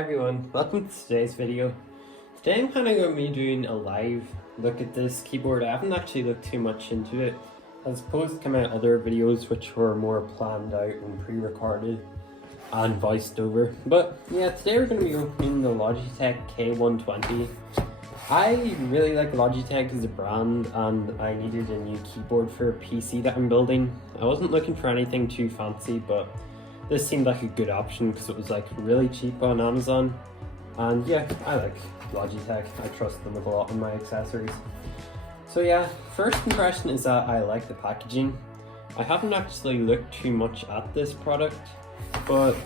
everyone, welcome to today's video. Today I'm kind of going to be doing a live look at this keyboard. I haven't actually looked too much into it as opposed to come out other videos which were more planned out and pre-recorded and voiced over. But yeah, today we're going to be opening the Logitech K120. I really like Logitech as a brand and I needed a new keyboard for a PC that I'm building. I wasn't looking for anything too fancy, but this seemed like a good option because it was like really cheap on Amazon. And yeah, I like Logitech. I trust them with a lot of my accessories. So yeah, first impression is that I like the packaging. I haven't actually looked too much at this product, but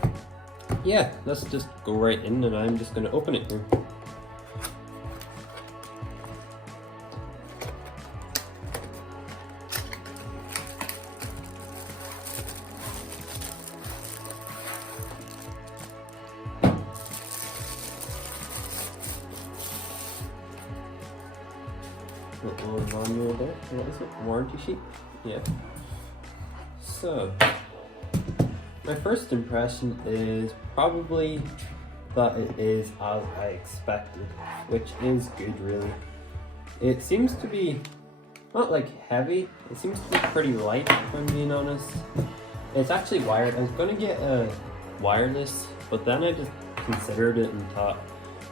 yeah, let's just go right in and I'm just going to open it here. Little manual there. What is it? Warranty sheet? Yeah. So, my first impression is probably that it is as I expected, which is good really. It seems to be not like heavy, it seems to be pretty light if I'm being honest. It's actually wired. I was going to get a wireless, but then I just considered it and thought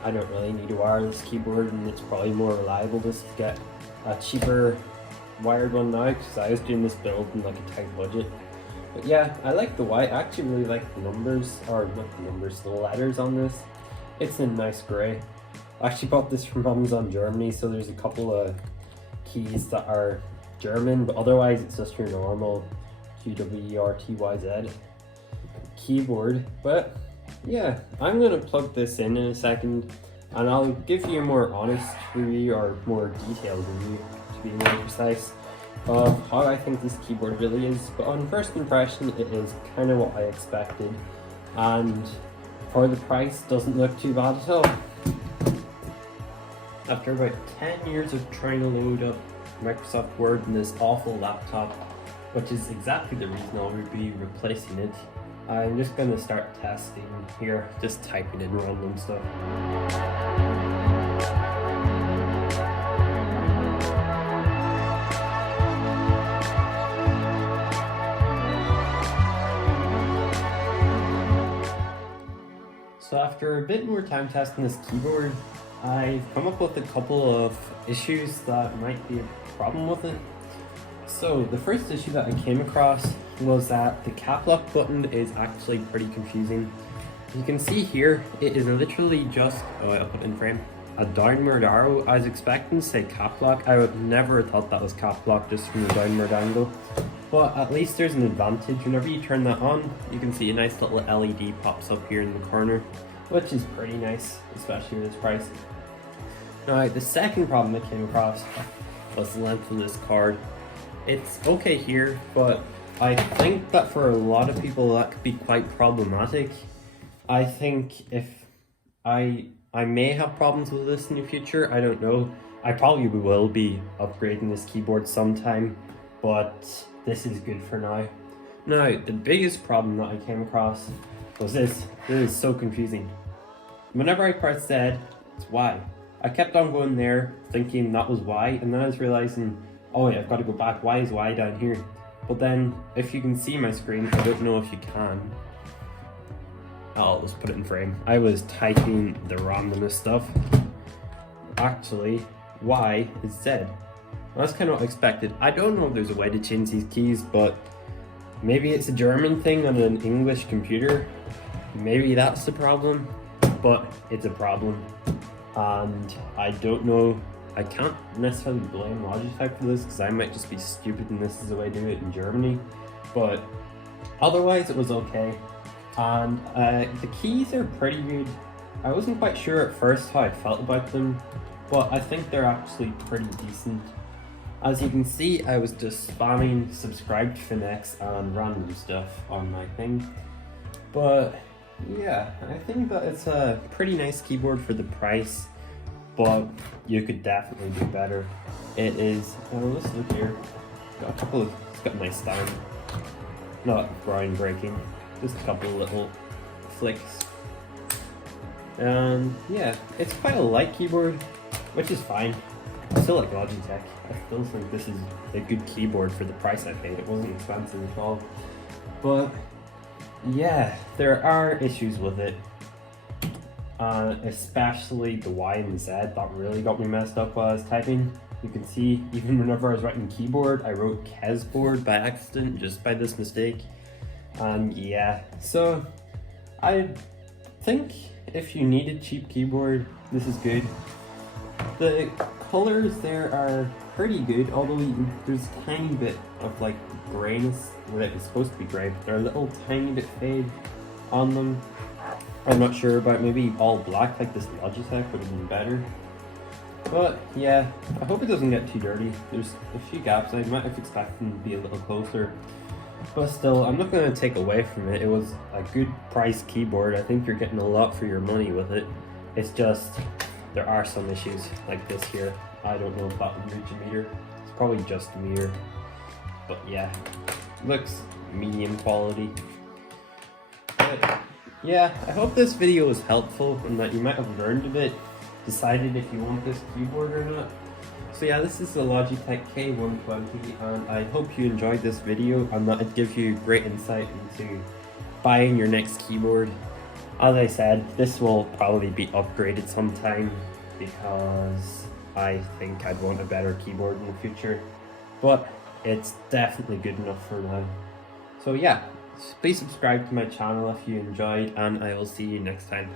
I don't really need a wireless keyboard and it's probably more reliable just to get a cheaper wired one now because I was doing this build in like a tight budget. But yeah, I like the white. I actually really like the numbers, or not the numbers, the letters on this. It's a nice grey. I actually bought this from Amazon Germany, so there's a couple of keys that are German, but otherwise it's just your normal QWERTYZ keyboard. But yeah, I'm gonna plug this in a second and I'll give you a more honest review, or more detailed review to be more precise, of how I think this keyboard really is. But on first impression, it is kind of what I expected, and for the price, doesn't look too bad at all. After about 10 years of trying to load up Microsoft Word in this awful laptop, which is exactly the reason I'll be replacing it, I'm just going to start testing here, just typing in random stuff. So after a bit more time testing this keyboard, I've come up with a couple of issues that might be a problem with it. So the first issue that I came across was that the cap lock button is actually pretty confusing. You can see here, it is literally just, I'll put it in frame, a downward arrow. I was expecting to say cap lock. I would never have thought that was cap lock just from the downward angle. But at least there's an advantage. Whenever you turn that on, you can see a nice little LED pops up here in the corner, which is pretty nice, especially with this price. Now, the second problem I came across was the length of this card. It's okay here, but I think that for a lot of people that could be quite problematic. I think if I may have problems with this in the future, I don't know. I probably will be upgrading this keyboard sometime, but this is good for now. Now, the biggest problem that I came across was this. This is so confusing. Whenever I pressed Z, it's Y. I kept on going there thinking that was Y, and then I was realizing, oh yeah, I've got to go back. Why is Y down here? But then, if you can see my screen, I don't know if you can. I'll just put it in frame. I was typing the randomest stuff. Actually, Y is Z. That's kind of what I expected. I don't know if there's a way to change these keys, but maybe it's a German thing on an English computer. Maybe that's the problem, but it's a problem. And I don't know. I can't necessarily blame Logitech for this because I might just be stupid and this is the way to do it in Germany, but otherwise it was okay. And the keys are pretty good. I wasn't quite sure at first how I felt about them, but I think they're actually pretty decent. As you can see, I was just spamming subscribe to Finex and random stuff on my thing. But yeah, I think that it's a pretty nice keyboard for the price, but you could definitely do better. It is, let's look here. It's got a nice stand. Not groundbreaking, just a couple of little flicks. And yeah, it's quite a light keyboard, which is fine. I still like Logitech. I still think this is a good keyboard for the price I paid. It wasn't expensive at all. But yeah, there are issues with it. Especially the Y and the Z, that really got me messed up while I was typing. You can see, even whenever I was writing keyboard, I wrote Kesboard by accident, just by this mistake. And yeah, so I think if you need a cheap keyboard, this is good. The colors there are pretty good, although there's a tiny bit of like grayness where it's supposed to be gray, but they're a little tiny bit fade on them. I'm not sure about, maybe all black like this Logitech would have been better. But yeah, I hope it doesn't get too dirty. There's a few gaps. I might have expected them to be a little closer. But still, I'm not going to take away from it. It was a good price keyboard. I think you're getting a lot for your money with it. It's just, there are some issues like this here. I don't know if that would reach a meter. It's probably just a meter. But yeah, looks medium quality. But yeah, I hope this video was helpful and that you might have learned a bit, decided if you want this keyboard or not. So yeah, this is the Logitech K120 and I hope you enjoyed this video and that it gives you great insight into buying your next keyboard. As I said, this will probably be upgraded sometime because I think I'd want a better keyboard in the future, but it's definitely good enough for now. So yeah, please subscribe to my channel if you enjoyed, and I will see you next time.